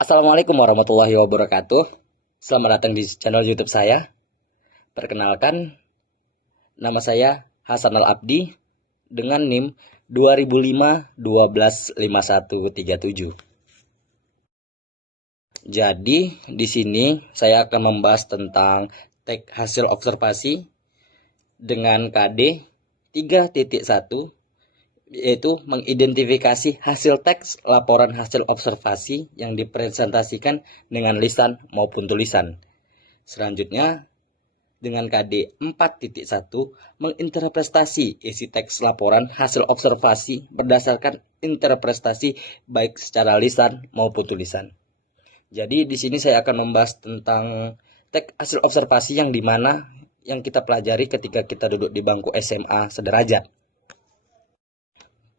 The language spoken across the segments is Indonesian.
Assalamualaikum warahmatullahi wabarakatuh. Selamat datang di channel YouTube saya. Perkenalkan, nama saya Hasan Al-Abdi dengan NIM 2005 12 51 37. Jadi, di sini saya akan membahas tentang teks hasil observasi dengan KD 3.1, yaitu mengidentifikasi hasil teks laporan hasil observasi yang dipresentasikan dengan lisan maupun tulisan. Selanjutnya, dengan KD 4.1, menginterpretasi isi teks laporan hasil observasi berdasarkan interpretasi baik secara lisan maupun tulisan. Jadi di sini saya akan membahas tentang teks hasil observasi yang dimana yang kita pelajari ketika kita duduk di bangku SMA sederajat.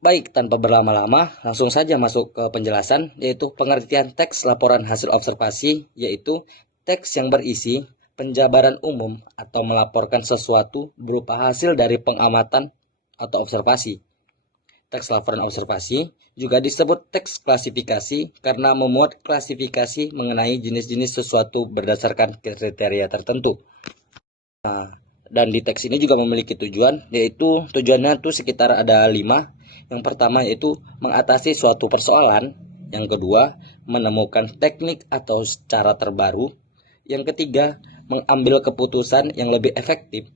Baik, tanpa berlama-lama, langsung saja masuk ke penjelasan, yaitu pengertian teks laporan hasil observasi, yaitu teks yang berisi penjabaran umum atau melaporkan sesuatu berupa hasil dari pengamatan atau observasi. Teks laporan observasi juga disebut teks klasifikasi karena memuat klasifikasi mengenai jenis-jenis sesuatu berdasarkan kriteria tertentu. Dan di teks ini juga memiliki tujuan, yaitu tujuannya tuh sekitar ada 5. Yang pertama yaitu mengatasi suatu persoalan. Yang kedua, menemukan teknik atau cara terbaru. Yang ketiga, mengambil keputusan yang lebih efektif.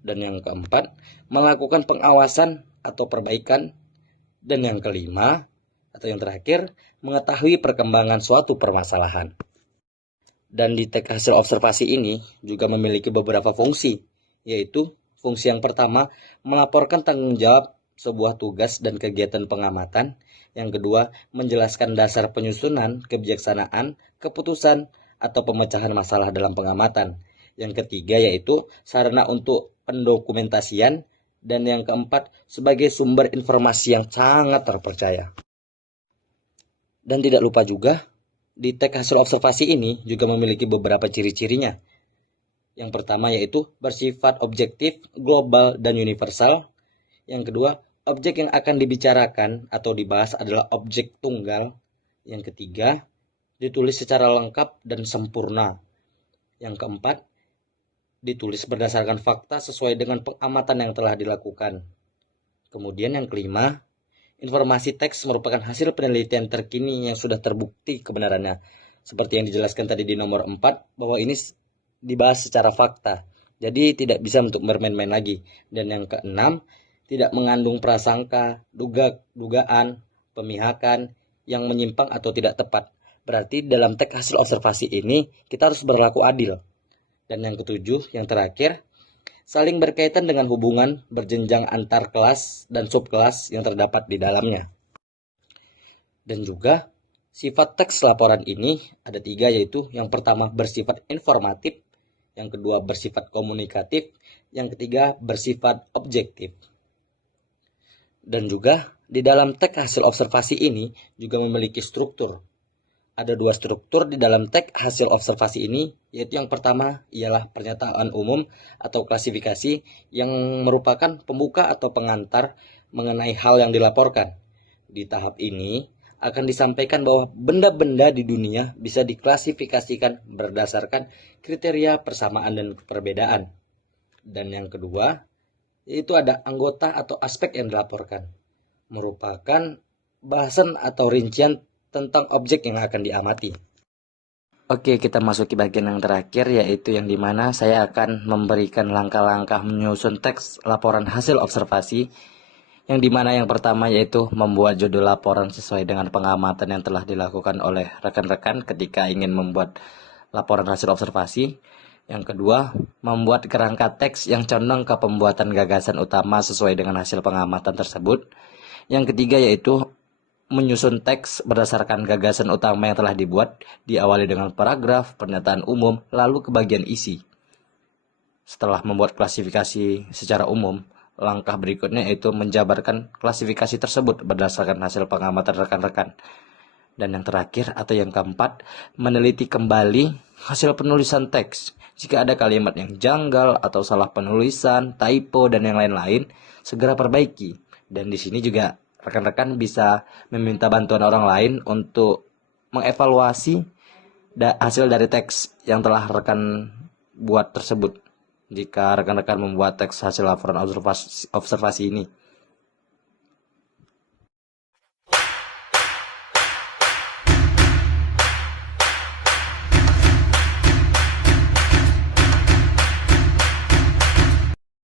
Dan yang keempat, melakukan pengawasan atau perbaikan. Dan yang kelima, atau yang terakhir, mengetahui perkembangan suatu permasalahan. Dan di teks hasil observasi ini juga memiliki beberapa fungsi, yaitu fungsi yang pertama, melaporkan tanggung jawab sebuah tugas dan kegiatan pengamatan. Yang kedua, menjelaskan dasar penyusunan, kebijaksanaan, keputusan, atau pemecahan masalah dalam pengamatan. Yang ketiga yaitu sarana untuk pendokumentasian. Dan yang keempat, sebagai sumber informasi yang sangat terpercaya. Dan tidak lupa juga, di teks hasil observasi ini juga memiliki beberapa ciri-cirinya. Yang pertama yaitu bersifat objektif, global, dan universal. Yang kedua, objek yang akan dibicarakan atau dibahas adalah objek tunggal. Yang ketiga, ditulis secara lengkap dan sempurna. Yang keempat, ditulis berdasarkan fakta sesuai dengan pengamatan yang telah dilakukan. Kemudian yang kelima, informasi teks merupakan hasil penelitian terkini yang sudah terbukti kebenarannya. Seperti yang dijelaskan tadi di nomor 4, bahwa ini dibahas secara fakta. Jadi tidak bisa untuk bermain-main lagi. Dan yang keenam, tidak mengandung prasangka, dugaan, pemihakan yang menyimpang atau tidak tepat. Berarti dalam teks hasil observasi ini kita harus berlaku adil. Dan yang ketujuh, yang terakhir, saling berkaitan dengan hubungan berjenjang antar kelas dan subkelas yang terdapat di dalamnya. Dan juga sifat teks laporan ini ada 3, yaitu yang pertama bersifat informatif, yang kedua bersifat komunikatif, yang ketiga bersifat objektif. Dan juga di dalam teks hasil observasi ini juga memiliki struktur. Ada 2 struktur di dalam teks hasil observasi ini, yaitu yang pertama ialah pernyataan umum atau klasifikasi yang merupakan pembuka atau pengantar mengenai hal yang dilaporkan. Di tahap ini akan disampaikan bahwa benda-benda di dunia bisa diklasifikasikan berdasarkan kriteria persamaan dan perbedaan. Dan yang kedua, yaitu ada anggota atau aspek yang dilaporkan, merupakan bahasan atau rincian tentang objek yang akan diamati. Oke, kita masuk ke bagian yang terakhir, yaitu yang dimana saya akan memberikan langkah-langkah menyusun teks laporan hasil observasi, yang dimana yang pertama yaitu membuat judul laporan sesuai dengan pengamatan yang telah dilakukan oleh rekan-rekan ketika ingin membuat laporan hasil observasi. Yang kedua, membuat kerangka teks yang condong ke pembuatan gagasan utama sesuai dengan hasil pengamatan tersebut. Yang ketiga yaitu menyusun teks berdasarkan gagasan utama yang telah dibuat, diawali dengan paragraf, pernyataan umum, lalu ke bagian isi. Setelah membuat klasifikasi secara umum, langkah berikutnya yaitu menjabarkan klasifikasi tersebut berdasarkan hasil pengamatan rekan-rekan. Dan yang terakhir atau yang keempat, meneliti kembali hasil penulisan teks. Jika ada kalimat yang janggal atau salah penulisan, typo, dan yang lain-lain, segera perbaiki. Dan di sini juga rekan-rekan bisa meminta bantuan orang lain untuk mengevaluasi hasil dari teks yang telah rekan buat tersebut. Jika rekan-rekan membuat teks hasil laporan observasi ini,